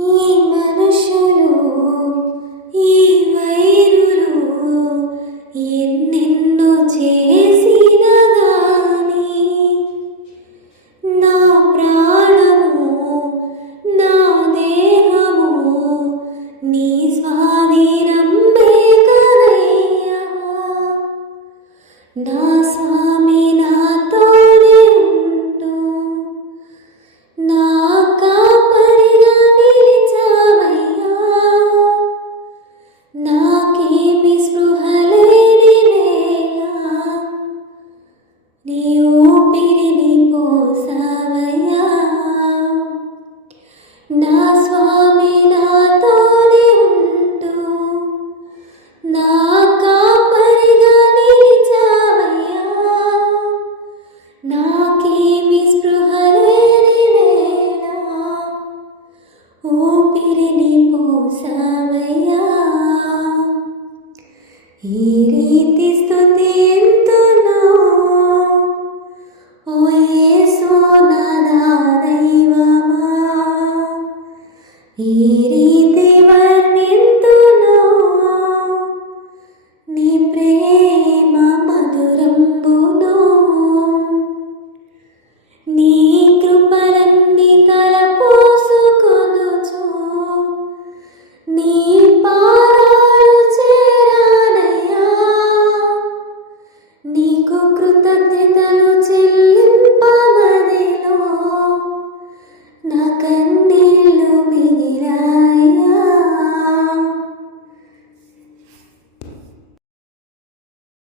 ఈ మనుషులు ఈ వైరులు ఎన్నెన్నో చేసిన గాని నా ప్రాణము నా దేహము నీ స్వాధీనమే కదయ్యా నా స్వామి నీ ఊపిరిని పోసావయ్యా నా స్వామి నాతోనే ఉంటూ నా కాపరిగా నిలిచావయ్యా. నాకేమి స్పృహ లేని వేళ. ఊపిరిని పోసావయ్యా ఈ రీతి స్థుతి ఈ రీతి వర్ణింతును. నీ ప్రేమ మధురంబును. నీ కృపలన్నీ తలపోసుకొనుచు. నీ పాదాలు చేరానయ్యా. నీకు కృతజ్ఞత